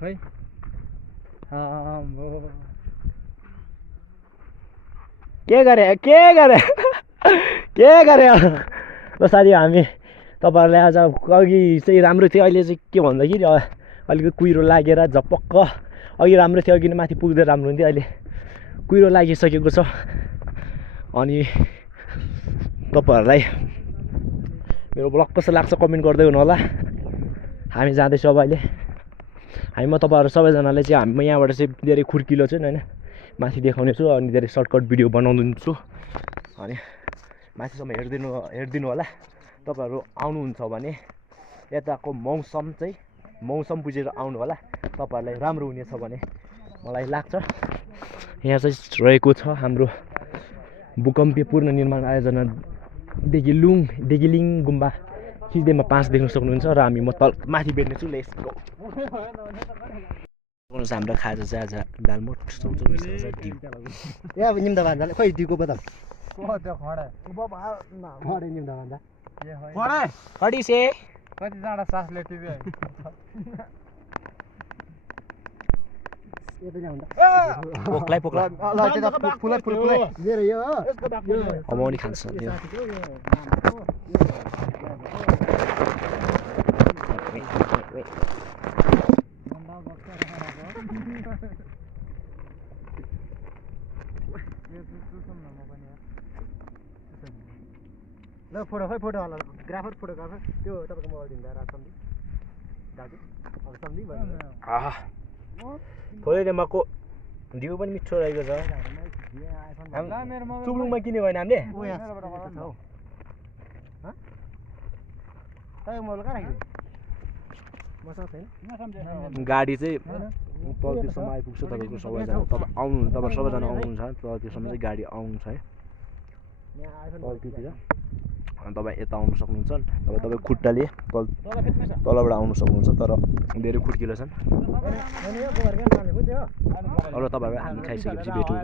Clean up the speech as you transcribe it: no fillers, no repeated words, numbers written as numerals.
खै के गरे ल साथी हामी तपाईँहरूलाई आज अघि चाहिँ राम्रो थियो अहिले चाहिँ के भन्दाखेरि अलिकति कुहिरो लागेर झपक्क अघि राम्रो थियो अघि माथि पुग्दै राम्रो हुन्थ्यो अहिले कुहिरो लागिसकेको छ अनि तपाईँहरूलाई मेरो ब्लग कस्तो लाग्छ कमेन्ट गर्दै हुनु होला हामी जाँदैछौँ अब अहिले हामीमा तपाईँहरू सबैजनाले चाहिँ हामी यहाँबाट चाहिँ धेरै खुर्किलो चाहिँ होइन माथि देखाउने छु अनि धेरै सर्टकट भिडियो बनाउँछु अनि माथिसम्म हेरिदिनु होला तपाईँहरू आउनुहुन्छ भने यताको मौसम बुझेर आउनु होला तपाईँहरूलाई राम्रो हुनेछ भने मलाई लाग्छ यहाँ चाहिँ रहेको छ हाम्रो भूकम्पीय पुनर्निर्माण आयोजना डेगिलिङ गुम्बा खिच्दैमा 5 देख्न सक्नुहुन्छ र हामी म तल माथि बेच्नेछु लेट्स गो हाम्रो खाजा चाहिँ आज दालमोट या निम्दा भान्जा खोइ दिएको बदल कडी से कति जाँडा सासले टिभी पोक्ला फुलै मेरो यो अमाउनी खान्छ ल फोटो होला फोटोग्राफर त्यो तपाईँको मोबाइल दिँदा राजसम्धी दाजु अब सम्धी थोरै मको ढिउ पनि मिठो रहेको छ चुब्लुङमा किन्यो भने हामीले गाडी चाहिँ तलतिरसम्म आइपुग्छ तपाईँको सबैजना तपाईँ सबैजना आउनुहुन्छ तलतिरसम्म चाहिँ गाडी आउनु छ है तलतिर अनि तपाईँ यता आउनु सक्नुहुन्छ तपाईँ खुट्टाले तलबाट आउनु सक्नुहुन्छ तर धेरै खुड्किलो छन् अब तपाईँहरू हामी खाइसकेपछि भेटौँ